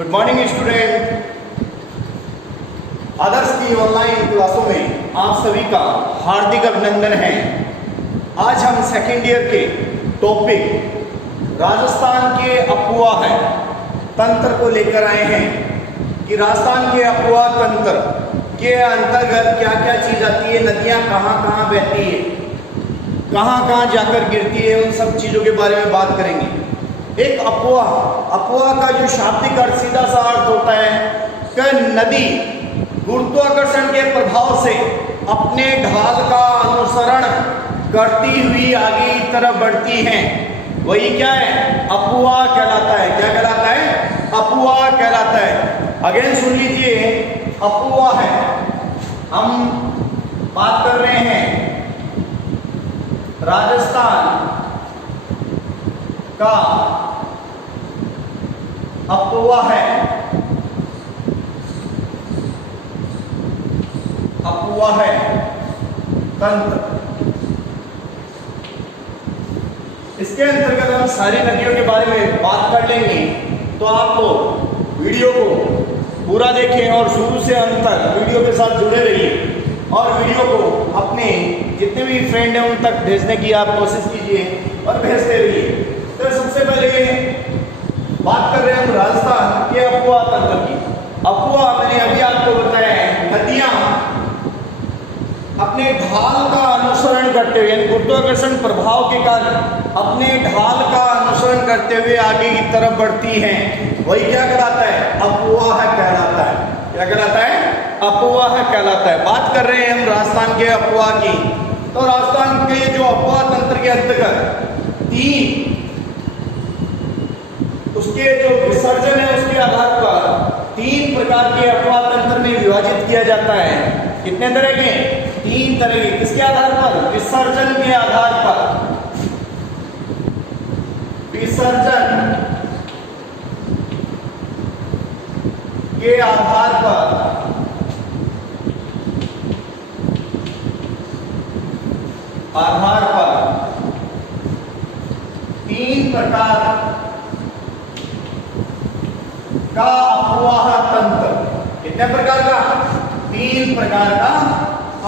Good morning student. आदर्श की online क्लासों में आप सभी का हार्दिक अभिनंदन है। आज हम सेकेंड ईयर के टॉपिक राजस्थान के अफवाह तंत्र को लेकर आए हैं कि राजस्थान के अफवाह तंत्र के अंतर्गत क्या क्या चीज आती है, नदियां कहाँ कहाँ बहती है, कहाँ कहाँ जाकर गिरती है, उन सब चीज़ों के बारे में बात करेंगे। एक अफवाह का जो शाब्दिक अर्थ सीधा सा अर्थ होता है कि नदी गुरुत्वाकर्षण के प्रभाव से अपने ढाल का अनुसरण करती हुई आगे की तरफ बढ़ती हैं, वही क्या है, अफवाह कहलाता है। क्या कहलाता है? अफवाह कहलाता है। अगेन सुन लीजिए, अफवाह है। हम बात कर रहे हैं राजस्थान का अफवाह है। अफवाह है तंत्र। इसके अंतर्गत हम सारी नदियों के बारे में बात कर लेंगे, तो आप लोग वीडियो को पूरा देखें और शुरू से अंत तक वीडियो के साथ जुड़े रहिए और वीडियो को अपने जितने भी फ्रेंड हैं उन तक भेजने की आप कोशिश कीजिए और भेजते रहिए। तो सबसे पहले बात कर रहे हैं हम राजस्थान के अफवाह तंत्र की। अफवाह मैंने अभी आपको बताया है, नदियां अपने ढाल का अनुसरण करते हुए, गुरुत्वाकर्षण प्रभाव के कारण अपने ढाल का अनुसरण करते हुए आगे की तरफ बढ़ती हैं, वही क्या कहलाता है? अफवाह कहलाता है। क्या कहलाता है? अफवाह कहलाता है। बात कर रहे हैं हम राजस्थान के अफवाह की। तो राजस्थान के जो अफवाह तंत्र के अंतर्गत तीन उसके जो विसर्जन है उसके आधार पर तीन प्रकार के अफवाह तंत्र में विभाजित किया जाता है। कितने तरह के? तीन तरह के। किसके आधार पर? विसर्जन के आधार पर। विसर्जन के आधार पर तीन प्रकार का अफवाह तंत्र। कितने प्रकार का? तीन प्रकार का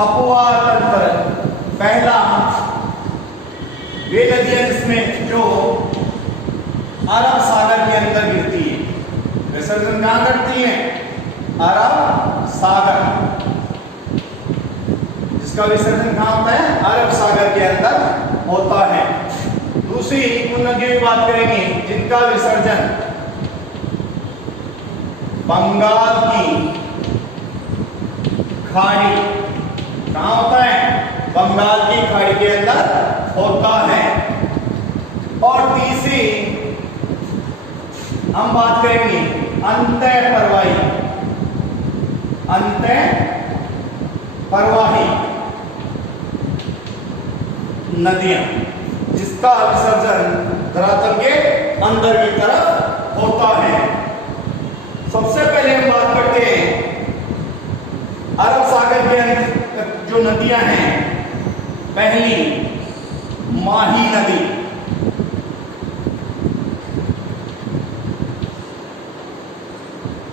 अफवाह तंत्र। पहला, वे नदियां जिसमें जो अरब सागर के अंदर गिरती है। विसर्जन कहां करती है? अरब सागर। जिसका विसर्जन कहां होता है? अरब सागर के अंदर होता है। दूसरी उन नदियों की बात करेंगे जिनका विसर्जन बंगाल की खाड़ी, कहां होता है? बंगाल की खाड़ी के अंदर होता है। और तीसरी हम बात करेंगे अंतः प्रवाही नदियां, जिसका विसर्जन धरातल के अंदर की तरफ होता है। सबसे पहले हम बात करते हैं अरब सागर के जो नदियां हैं। पहली, माही नदी।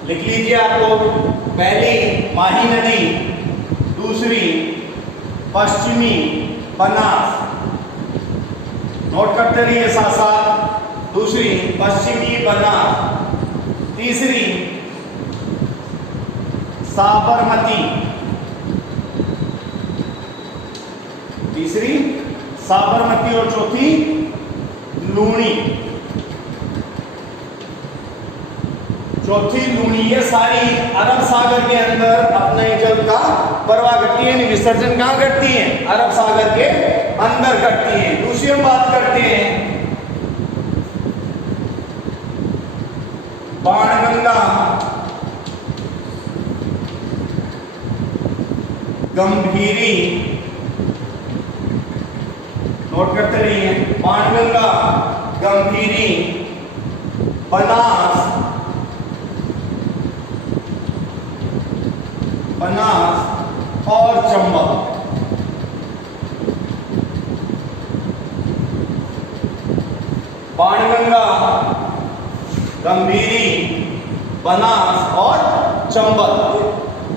लिख लीजिए आप लोग, पहली माही नदी, दूसरी पश्चिमी बनास, नोट करते रहिए साथ साथ। दूसरी पश्चिमी बनास, तीसरी साबरमती, और चौथी लूणी। ये सारी अरब सागर के अंदर अपने जल का प्रवाह करती है, विसर्जन कहां करती है? अरब सागर के अंदर करती है। दूसरी हम बात करते हैं बाणगंगा, गंभीरी, नोट करते रहिए, बाणगंगा, गंभीरी, बनास और चंबल। बाणगंगा, गंभीरी, बनास और चंबल।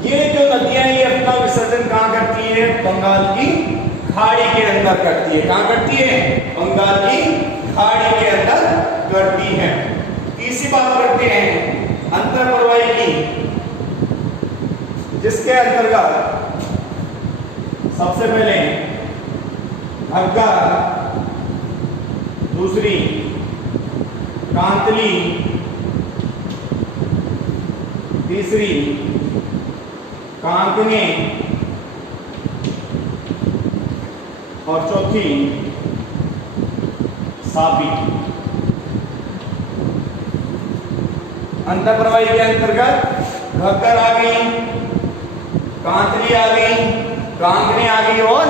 ये जो नदियां ये अपना विसर्जन कहां करती है? बंगाल की खाड़ी के अंदर करती है। कहां करती है? बंगाल की खाड़ी के अंदर करती है। तीसरी बात करते हैं अंतरप्रवाही की, जिसके अंतर्गत सबसे पहले घग्गर, दूसरी कांतली, तीसरी कांकने और चौथी साबी। अंतःप्रवाही के अंतर्गत घग्गर आ गई, कांतली आ गई, कांकने आ गई और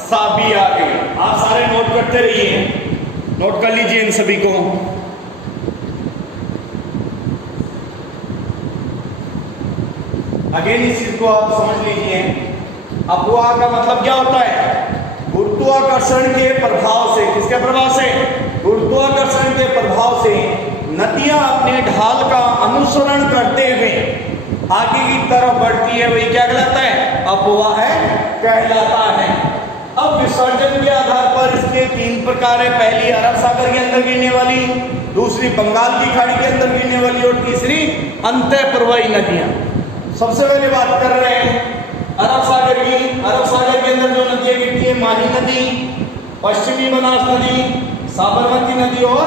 साबी आ गई। आप सारे नोट करते रहिए, नोट कर लीजिए इन सभी को। अगेन इस चीज को आप समझ लीजिए। अपवाह का मतलब क्या होता है? गुरुत्वाकर्षण के प्रभाव से, किसके प्रभाव से? गुरुत्वाकर्षण के प्रभाव से नदियां अपने ढाल का अनुसरण करते हुए आगे की तरफ बढ़ती है, वही क्या कहलाता है? अपवाह कहलाता है। अब विसर्जन के आधार पर इसके तीन प्रकार है। पहली अरब सागर के अंदर गिरने वाली, दूसरी बंगाल की खाड़ी के अंदर गिरने वाली और तीसरी अंतःप्रवाही नदियां। सबसे पहले बात कर रहे हैं अरब सागर की। अरब सागर के अंदर जो नदियां गिरती है, माही नदी, पश्चिमी बनास नदी, साबरमती नदी और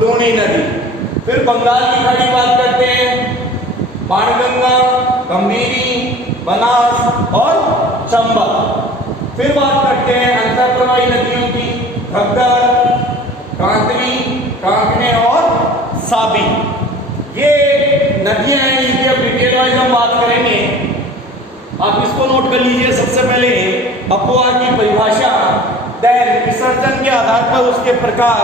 लूनी नदी। फिर बंगाल की खाड़ी की बात करते हैं, बाणगंगा, गंभीरी, बनास और चंबल। फिर बात करते हैं अंतःप्रवाही नदियों की, घग्गर, कांतली, कांकने और साबी। ये नदियां हैं, इनकी अब डिटेल वाइज हम बात करेंगे। आप इसको नोट कर लीजिए। सबसे पहले अपवाह की परिभाषा, देन विसर्जन के आधार पर उसके प्रकार,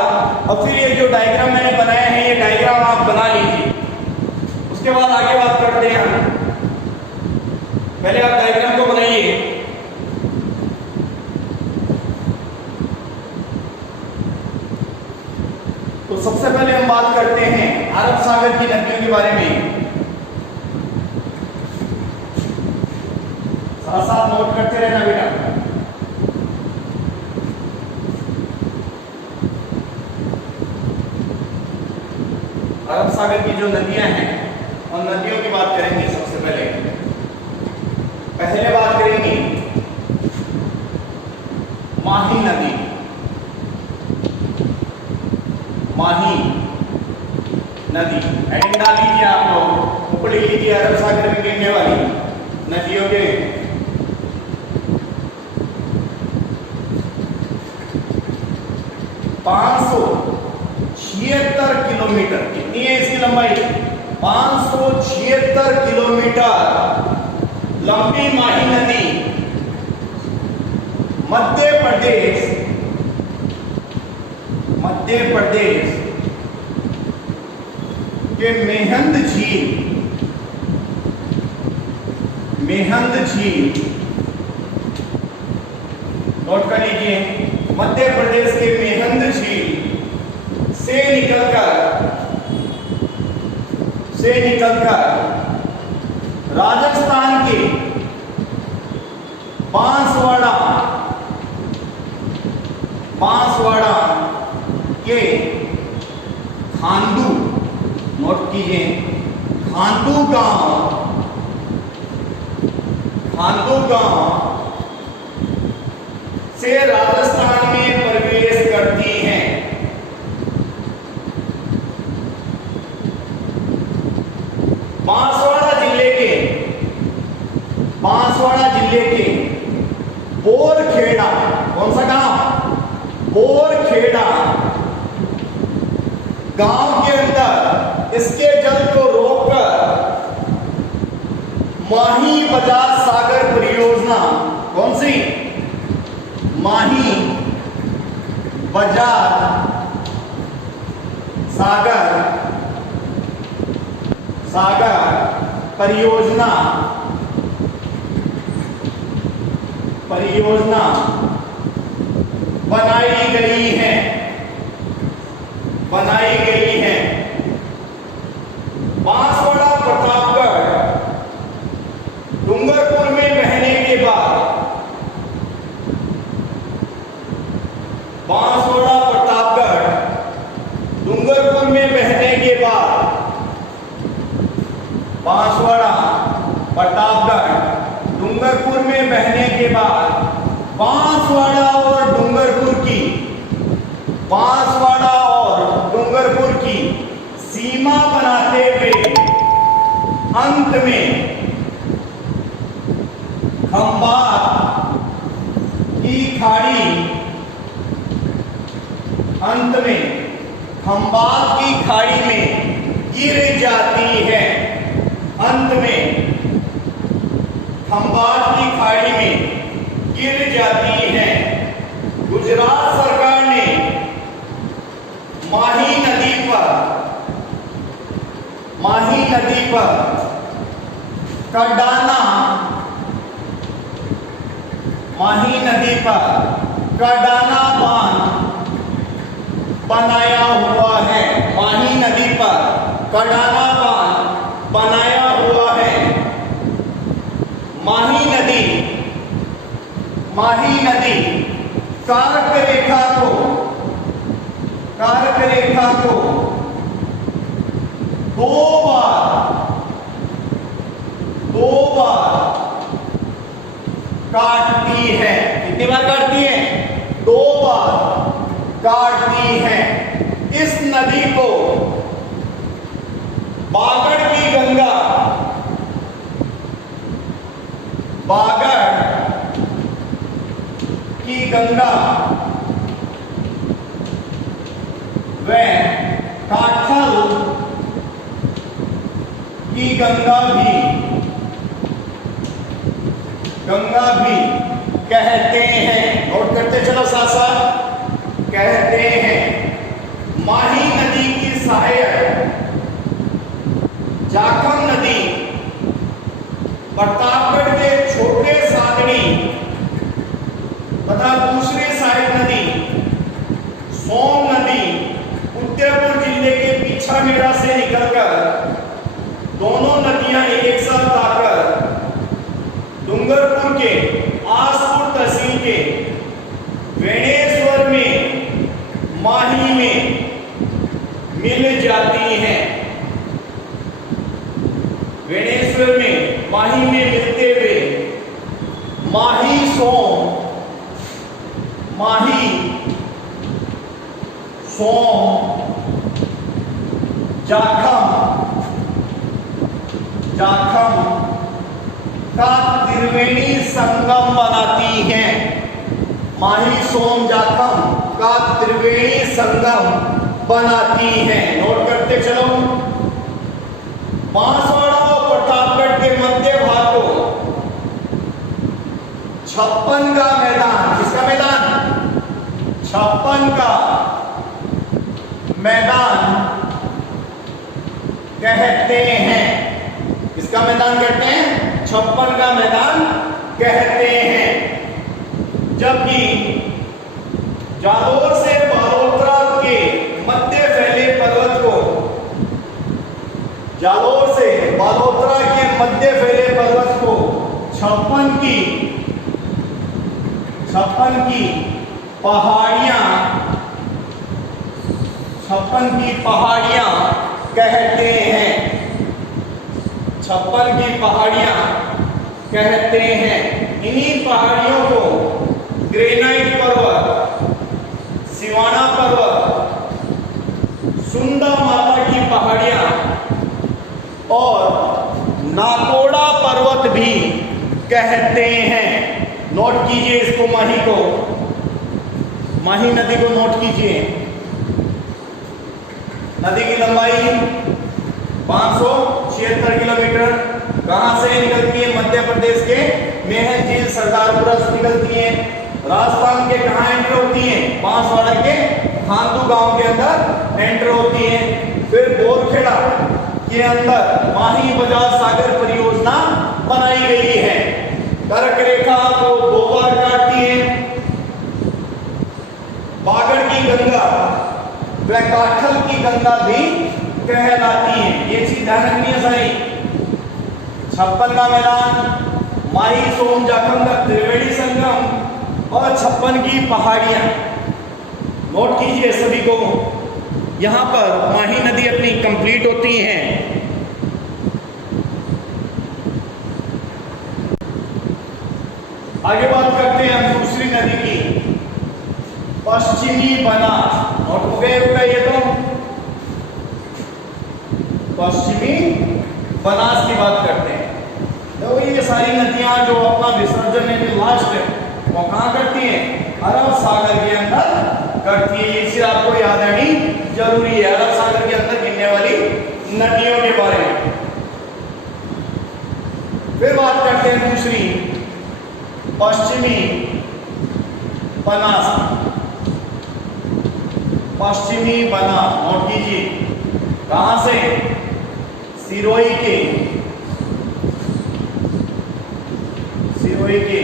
और फिर ये जो डायग्राम मैंने बनाए हैं ये डायग्राम आप बना लीजिए। उसके बाद आगे बात करते हैं। पहले आप डायग्राम को बनाइए। तो सबसे पहले हम बात करते हैं अरब सागर की नदियों के बारे में। साथ साथ नोट करते रहना बेटा। अरब सागर की जो नदियां हैं उन नदियों की बात करेंगे। सबसे पहले बात करेंगे माही नदी। माही नदी हेडिंग डाल लीजिए आप लोग, ऊपर लिख लीजिए अरब सागर में गिरने वाली नदियों के 576 किलोमीटर। कितनी है इसकी लंबाई? 576 किलोमीटर लंबी माही नदी मध्य प्रदेश के मेहंद झील, नोट कर लीजिए, मध्य प्रदेश के मेहंद झील से निकलकर राजस्थान के बांसवाड़ा के खांडू, नोट कीजिए, खांडू गांव से राजस्थान में प्रवेश करती हैं। बांसवाड़ा जिले के बोरखेड़ा, कौन सा गांव? बोरखेड़ा गांव के अंदर इसके जल को रोककर माही बजाज सागर परियोजना, कौन सी? माही बजाज सागर परियोजना बनाई गई है। बांसवाड़ा बांसवाड़ा, प्रतापगढ़, डूंगरपुर में बहने के बाद बांसवाड़ा और डूंगरपुर की सीमा बनाते हुए अंत में खंभात की खाड़ी में गिर जाती है। अंत में खंभात की खाड़ी में गिर जाती है। गुजरात सरकार ने माही नदी पर कडाना बांध बनाया हुआ है। माही नदी पर कडाना बांध बनाया हुआ है। माही नदी कारक रेखा को दो बार काटती है। कितनी बार काटती है? 2 बार काटती है। इस नदी को बागड़ की गंगा व काठल की गंगा भी कहते हैं। नोट करते चलो साथ साथ। कहते हैं माही नदी की सहायक जाखम नदी, प्रतापगढ़ के छोटे सादड़ी तथा दूसरी साइड नदी सोम नदी उदयपुर जिले के पीछामेड़ा से निकलकर दोनों नदियां एक साथ आकर डूंगरपुर के आसपुर तहसील के वेणेश्वर में माही में मिल जाती हैं। वेणेश्वर में माही में मिलते हुए माही सोम जाखम का त्रिवेणी संगम बनाती हैं। माही सोम जाखम का त्रिवेणी संगम बनाती हैं। नोट करते चलो। बांसवाड़ा और प्रतापगढ़ के मध्य भाग को 56 का मैदान, किसका मैदान? 56 का मैदान कहते हैं। किसका मैदान कहते हैं? 56 का मैदान कहते हैं। जबकि जालोर से बालोतरा के मध्य फैले पर्वत को, जालोर से बालोतरा के मध्य फैले पर्वत को 56 की पहाड़ियां कहते हैं। 56 की पहाड़ियां कहते हैं। इन्हीं पहाड़ियों को ग्रेनाइट पर्वत, सिवाना पर्वत, सुंदा माता की पहाड़ियां और नाकोड़ा पर्वत भी कहते हैं। नोट कीजिए इसको, माही नदी को नोट कीजिए। नदी की लंबाई 576 किलोमीटर। कहां से निकलती है? मध्य प्रदेश के मेहर झील सरदारपुरा से निकलती है। राजस्थान के कहां एंटर होती है? बांसवाड़ा के खांदू गांव के अंदर एंटर होती है। फिर बोरखेड़ा के अंदर माही बजाज सागर परियोजना बनाई गई है। कर्क रेखा को 2 बार काटती है। बागड़ की गंगा व काठल की गंगा भी कहलाती है। ये चीज ध्यान रखनी है सारी। 56 का मैदान, माही सोम जाखम का त्रिवेणी संगम और 56 की पहाड़ियां। नोट कीजिए सभी को। यहां पर माही नदी अपनी कंप्लीट होती है। आगे बात करते हैं हम दूसरी नदी की, पश्चिमी बनास। नोट हो गए होगा ये तो, पश्चिमी बनास की बात करते हैं। तो ये सारी नदियां जो अपना विसर्जन है जो लास्ट है वो कहाँ करती हैं? अरब सागर के अंदर करती है। ये चीज आपको याद रहनी जरूरी है, अरब सागर के अंदर गिरने वाली नदियों के बारे में। फिर बात करते हैं दूसरी, पश्चिमी बनास। पश्चिमी बनास नोट कीजिए, कहां से? सिरोही के, सिरोही के,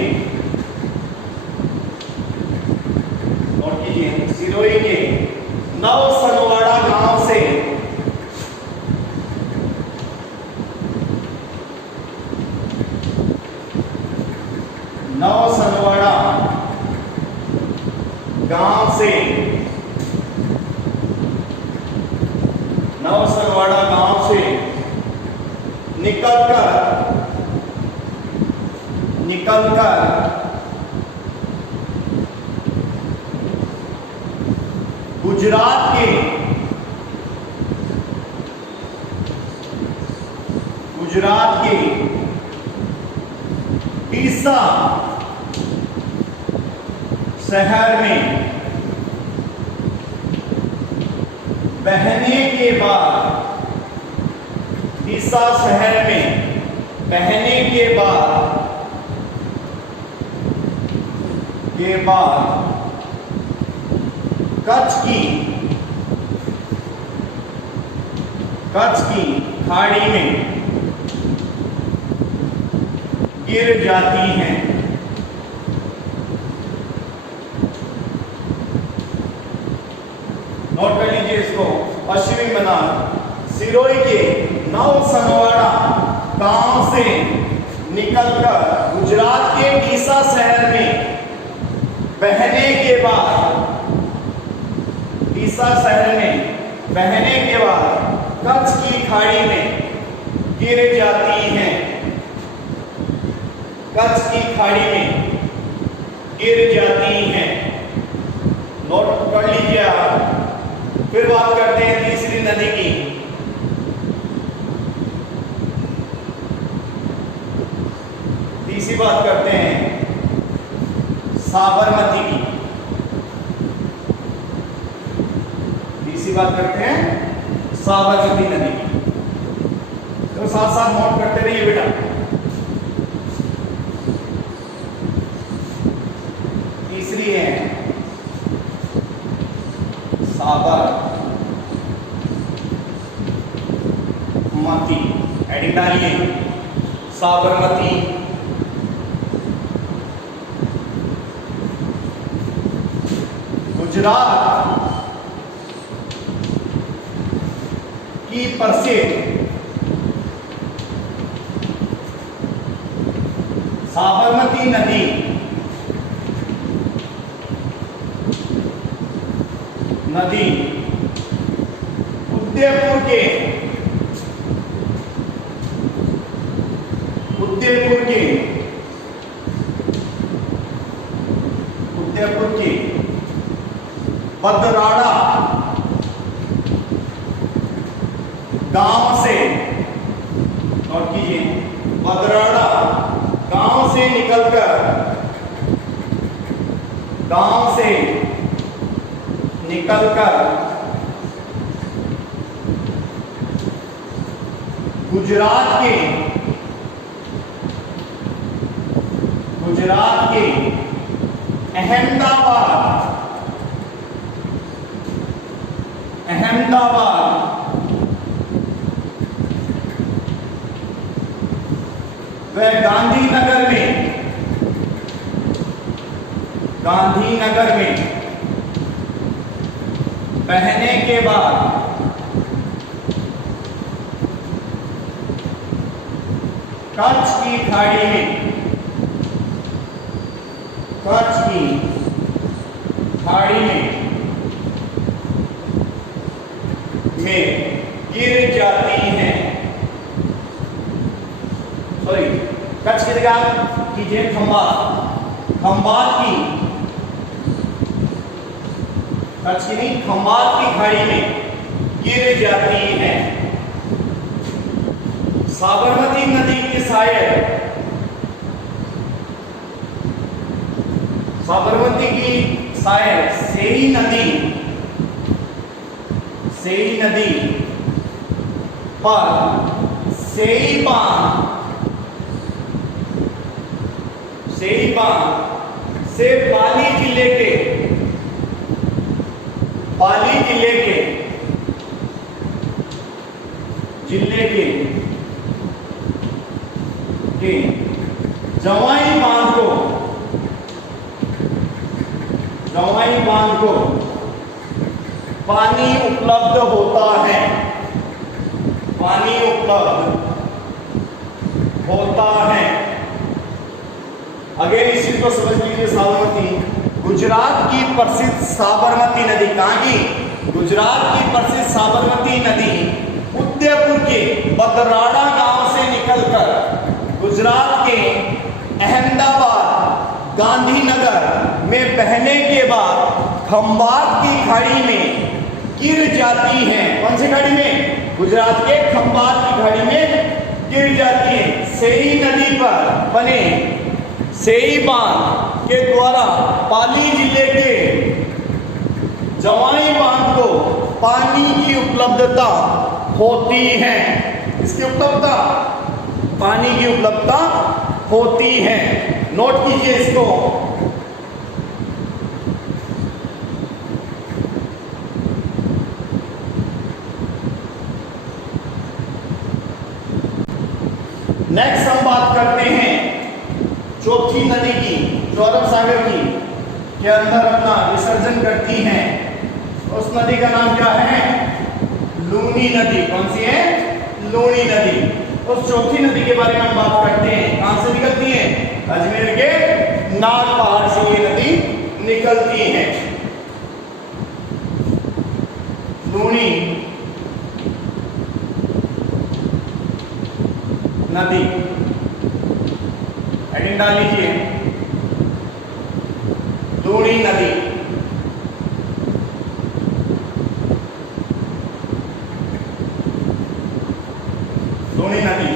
नोट कीजिए, सिरोही के नवसनवाड़ा गांव से नवसनवाड़ा गांव से नवसनवाड़ा गांव से निकलकर गुजरात के डीसा शहर में बहने के बाद, डीसा शहर में बहने के बाद कच्छ की खाड़ी में गिर जाती हैं। नोट कर लीजिए इसको, पश्चिमी बनास सिरोही के नवसनवाड़ा गांव से निकलकर गुजरात के डीसा शहर में बहने के बाद, डीसा शहर में बहने के बाद कच्छ की खाड़ी में गिर जाती हैं। कच्छ की खाड़ी में गिर जाती हैं। नोट कर लीजिए आप। फिर बात करते हैं तीसरी नदी की, तीसरी बात करते हैं साबरमती की। तीसरी बात करते हैं साबरमती नदी की। तो साथ साथ नोट करते रहिए बेटा। तीसरी है साबरमती, हेडिंग डालिए साबरमती। गुजरात की प्रसिद्ध साबरमती नदी उदयपुर के बदराड़ा गांव से, नोट कीजिए, बदराड़ा गांव से निकलकर गुजरात के अहमदाबाद व गांधीनगर में बहने के बाद कच्छ की खाड़ी में गिर जाती हैं। सॉरी, कच्छ की जगह कीजिए खंबा, खंबात की खंबात की खाड़ी में गिर जाती है। साबरमती नदी की सहायक साबरमती की सहायक सेई नदी पर सेई बांध से पाली जिले के जवाई बांध को पानी उपलब्ध होता है। अगेन इस चीज को समझ लीजिए। साबरमती गुजरात की प्रसिद्ध साबरमती नदी, कहाँ की? गुजरात की प्रसिद्ध साबरमती नदी उदयपुर के बदराड़ा गांव से निकलकर गुजरात के अहमदाबाद गांधीनगर में बहने के बाद खंबात की खाड़ी में गिर जाती है। कौन सी खाड़ी में? गुजरात के खंबात की खाड़ी में गिर जाती है। सेई नदी पर बने सेई बांध के द्वारा पाली जिले के जवाई बांध को पानी की उपलब्धता होती है। इसकी उपलब्धता, पानी की उपलब्धता होती है। नोट कीजिए इसको। नेक्स्ट हम बात करते हैं चौथी नदी की, जो अरब सागर की के अंदर अपना विसर्जन करती हैं। उस नदी का नाम क्या है? लूनी नदी। कौन सी है? लूनी नदी। उस चौथी नदी के बारे में हम बात करते हैं। कहां से निकलती है? अजमेर के नाग पहाड़ से ये नदी निकलती है। लूनी नदी, हेडिंग डाल लीजिए, लूनी नदी। लूनी नदी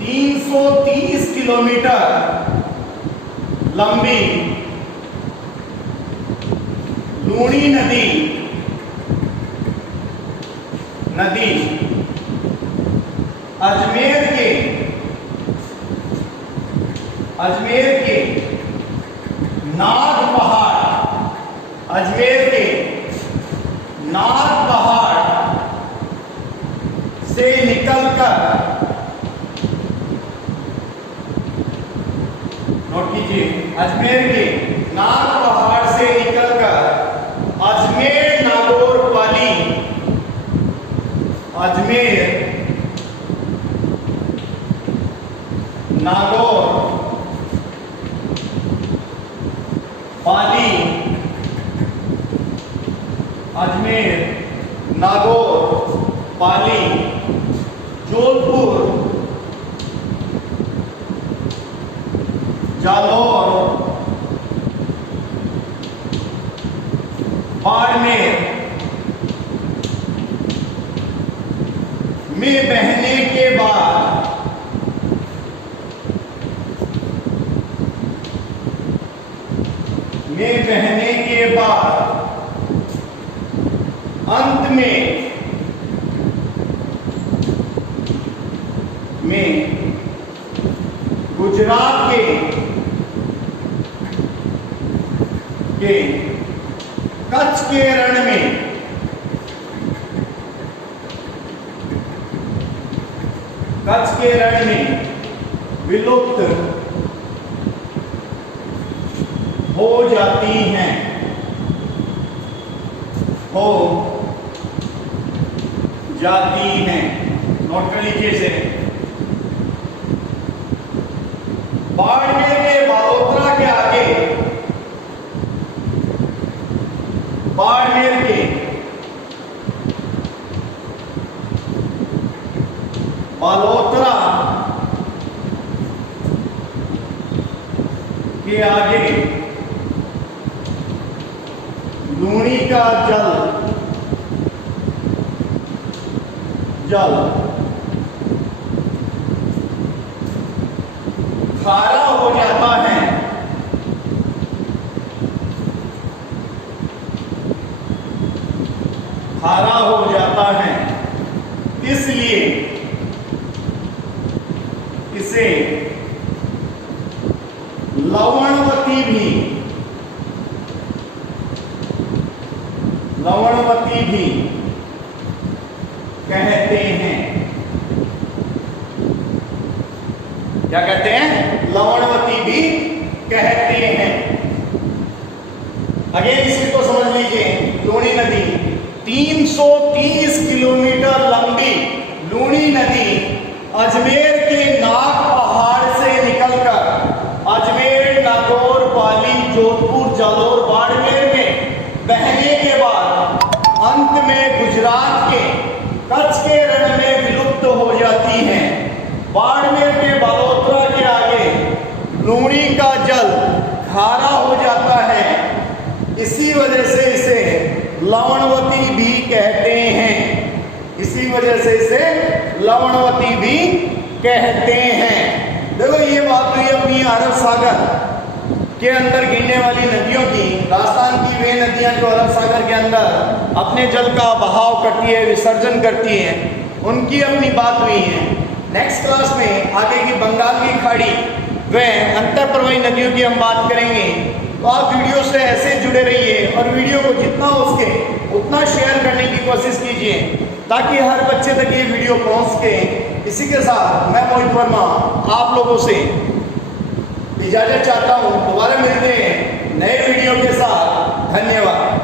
330 किलोमीटर लंबी लूनी नदी अजमेर के नाग पहाड़ से निकलकर, नोट कीजिए, अजमेर के नाग पहाड़ से निकलकर अजमेर नागौर पाली, अजमेर नागौर पाली, अजमेर नागौर पाली, जोधपुर, जालौर, बाड़मेर में बहने के बाद अंत में गुजरात के कच्छ के रण में विलुप्त हो जाती हैं। नोट कर लीजिए इसे। बाड़मेर के बालोतरा के आगे, बाड़मेर के बालोतरा के आगे जल खारा हो जाता है, खारा हो जाता है, इसलिए इसे लवणवती भी कहते हैं। क्या कहते हैं? लवणवती भी कहते हैं। अगेन इसी को समझ लीजिए। लूणी नदी 330 किलोमीटर लंबी लूणी नदी अजमेर के नाग पहाड़ से निकलकर अजमेर, नागौर, पाली, जोधपुर, जालौर, बाड़मेर में बहने के बाद अंत में गुजरात के कच्छ के रण में विलुप्त हो जाती है। बाड़मेर के बालोतरा के आगे लूणी का जल खारा हो जाता है, इसी वजह से इसे लवणवती भी कहते हैं। इसी वजह से इसे लवणवती भी कहते हैं। देखो ये बात हुई अपनी अरब सागर के अंदर गिरने वाली नदियों की। राजस्थान की वे नदियां जो अरब सागर के अंदर अपने जल का बहाव करती है, विसर्जन करती हैं, उनकी अपनी बात हुई है। नेक्स्ट क्लास में आगे की बंगाल की खाड़ी व अंतरप्रवाही नदियों की हम बात करेंगे। तो आप वीडियो से ऐसे जुड़े रहिए और वीडियो को जितना हो सके उतना शेयर करने की कोशिश कीजिए ताकि हर बच्चे तक ये वीडियो पहुंच सके। इसी के साथ मैं मोहित वर्मा आप लोगों से इजाजत चाहता हूं। दोबारा मिलते हैं नए वीडियो के साथ। धन्यवाद।